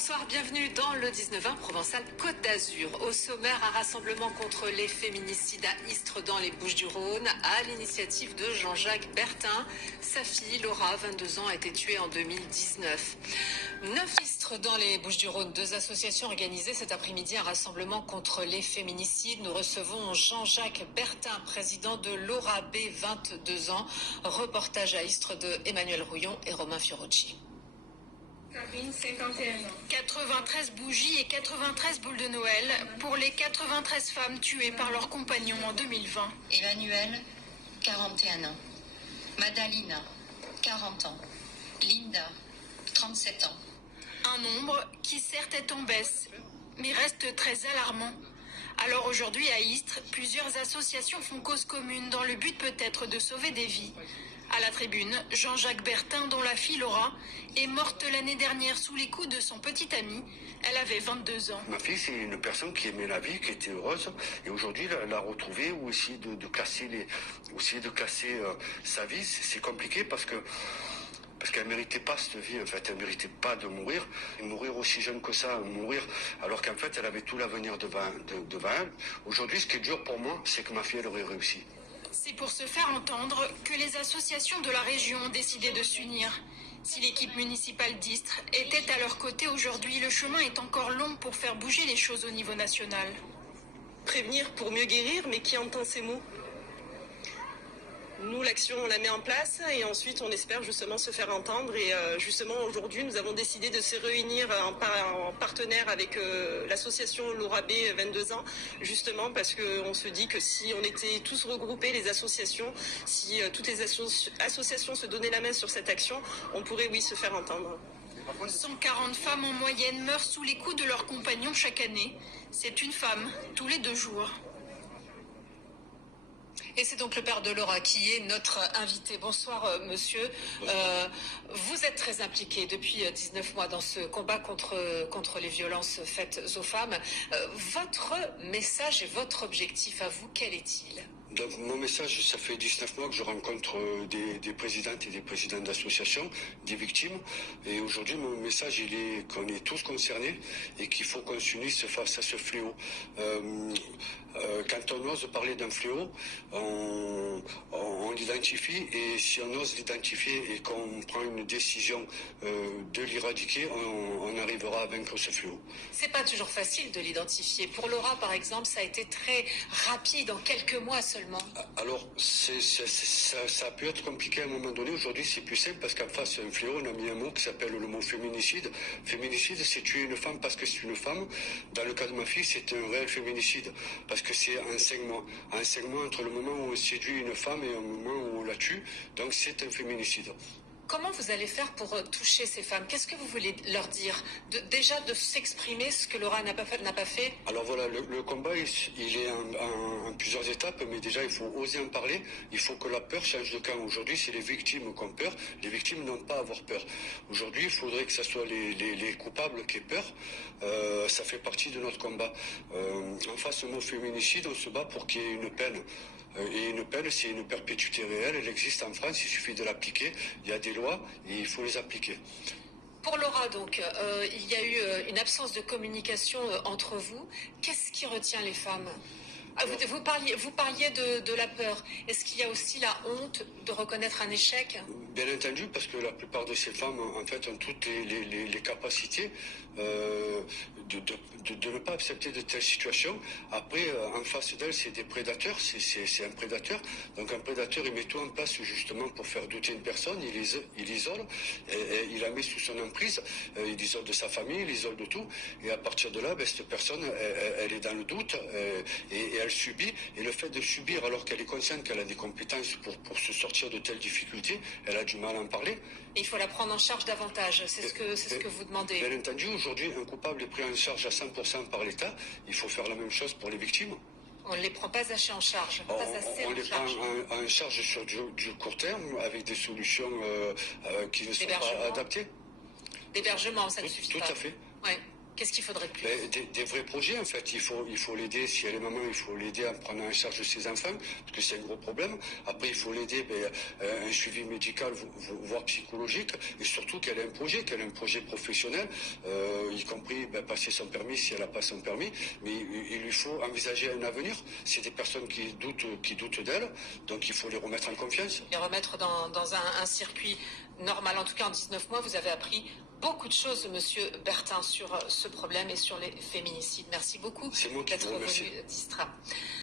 bonsoir, bienvenue dans le 19-20 Provençal Côte d'Azur. Au sommaire, un rassemblement contre les féminicides à Istres dans les Bouches-du-Rhône à l'initiative de Jean-Jacques Bertin. Sa fille, Laura, 22 ans, a été tuée en 2019. 9 Istres dans les Bouches-du-Rhône. 2 associations organisées cet après-midi un rassemblement contre les féminicides. Nous recevons Jean-Jacques Bertin, président de Laura B, 22 ans. Reportage à Istres de Emmanuel Rouillon et Romain Fiorucci. 51 ans. 93 bougies et 93 boules de Noël pour les 93 femmes tuées par leurs compagnons en 2020. Emmanuel, 41 ans. Madalina, 40 ans. Linda, 37 ans. Un nombre qui certes est en baisse, mais reste très alarmant. Alors aujourd'hui à Istres, plusieurs associations font cause commune dans le but peut-être de sauver des vies. À la tribune, Jean-Jacques Bertin, dont la fille Laura est morte l'année dernière sous les coups de son petit ami. Elle avait 22 ans. Ma fille, c'est une personne qui aimait la vie, qui était heureuse. Et aujourd'hui, la retrouver ou essayer de casser sa vie, c'est compliqué parce qu'elle ne méritait pas cette vie, en fait. Elle ne méritait pas de mourir. Et mourir aussi jeune que ça, mourir alors qu'en fait, elle avait tout l'avenir devant elle. Aujourd'hui, ce qui est dur pour moi, c'est que ma fille, elle aurait réussi. C'est pour se faire entendre que les associations de la région ont décidé de s'unir. Si l'équipe municipale d'Istres était à leur côté aujourd'hui, le chemin est encore long pour faire bouger les choses au niveau national. Prévenir pour mieux guérir, mais qui entend ces mots ? Nous, l'action, on la met en place et ensuite, on espère justement se faire entendre. Et justement, aujourd'hui, nous avons décidé de se réunir en partenaire avec l'association Laura B, 22 ans, justement parce qu'on se dit que si on était tous regroupés, les associations, si toutes les associations se donnaient la main sur cette action, on pourrait, oui, se faire entendre. 140 femmes en moyenne meurent sous les coups de leurs compagnons chaque année. C'est une femme tous les 2 jours. Et c'est donc le père de Laura qui est notre invité. Bonsoir monsieur. Bonsoir. Vous êtes très impliqué depuis 19 mois dans ce combat contre les violences faites aux femmes. Votre message et votre objectif à vous, quel est-il ? Donc mon message, ça fait 19 mois que je rencontre des présidentes et des présidents d'associations, des victimes. Et aujourd'hui, mon message, il est qu'on est tous concernés et qu'il faut qu'on s'unisse face à ce fléau. Quand on ose parler d'un fléau, on l'identifie, et si on ose l'identifier et qu'on prend une décision de l'éradiquer, on arrivera à vaincre ce fléau. C'est pas toujours facile de l'identifier. Pour Laura, par exemple, ça a été très rapide, en quelques mois seulement. Alors, ça a pu être compliqué à un moment donné. Aujourd'hui, c'est plus simple parce qu'en face à un fléau, on a mis un mot qui s'appelle le mot féminicide. Féminicide, c'est tuer une femme parce que c'est une femme. Dans le cas de ma fille, c'est un réel féminicide parce que c'est en 5 mois. En 5 mois, entre le moment où on séduit une femme et le moment où on la tue. Donc, c'est un féminicide. Comment vous allez faire pour toucher ces femmes ? Qu'est-ce que vous voulez leur dire ? Déjà de s'exprimer, ce que Laura n'a pas fait. Alors voilà, le combat, il est en plusieurs étapes, mais déjà, il faut oser en parler. Il faut que la peur change de camp. Aujourd'hui, c'est les victimes qui ont peur. Les victimes n'ont pas à avoir peur. Aujourd'hui, il faudrait que ce soit les coupables qui aient peur. Ça fait partie de notre combat. En face au mot féminicide, on se bat pour qu'il y ait une peine. Et une peine, c'est une perpétuité réelle. Elle existe en France, il suffit de l'appliquer. Il y a des lois et il faut les appliquer. Pour Laura, donc, il y a eu une absence de communication entre vous. Qu'est-ce qui retient les femmes ? Vous parliez de la peur. Est-ce qu'il y a aussi la honte de reconnaître un échec ? Bien entendu, parce que la plupart de ces femmes, en fait, ont toutes les capacités de ne pas accepter de telles situations. Après, en face d'elles, c'est des prédateurs, c'est un prédateur. Donc un prédateur, il met tout en place justement pour faire douter une personne, il l'isole, et il la met sous son emprise, il l'isole de sa famille, il l'isole de tout. Et à partir de là, cette personne, elle est dans le doute, et elle subit. Et le fait de subir, alors qu'elle est consciente qu'elle a des compétences pour se sortir de telles difficultés, elle a du mal à en parler. Et il faut la prendre en charge davantage, c'est ce que vous demandez. Bien entendu, aujourd'hui, un coupable est pris en charge à 100% par l'État. Il faut faire la même chose pour les victimes. On ne les prend pas assez en charge. On les prend en charge sur du court terme avec des solutions qui ne sont pas adaptées. D'hébergement, ça ne suffit pas. Tout à fait. Ouais. Qu'est-ce qu'il faudrait de plus? Des vrais projets, en fait. Il faut l'aider, si elle est maman, il faut l'aider en prenant en charge ses enfants, parce que c'est un gros problème. Après, il faut l'aider, un suivi médical, voire psychologique, et surtout qu'elle ait un projet professionnel, y compris passer son permis si elle n'a pas son permis, mais il lui faut envisager un avenir. C'est des personnes qui doutent d'elle, donc il faut les remettre en confiance. Les remettre dans un circuit normal. En tout cas, en 19 mois, vous avez appris beaucoup de choses, Monsieur Bertin, sur ce problème et sur les féminicides. Merci beaucoup C'est moi qui d'être vous remercie. venu d'Istra.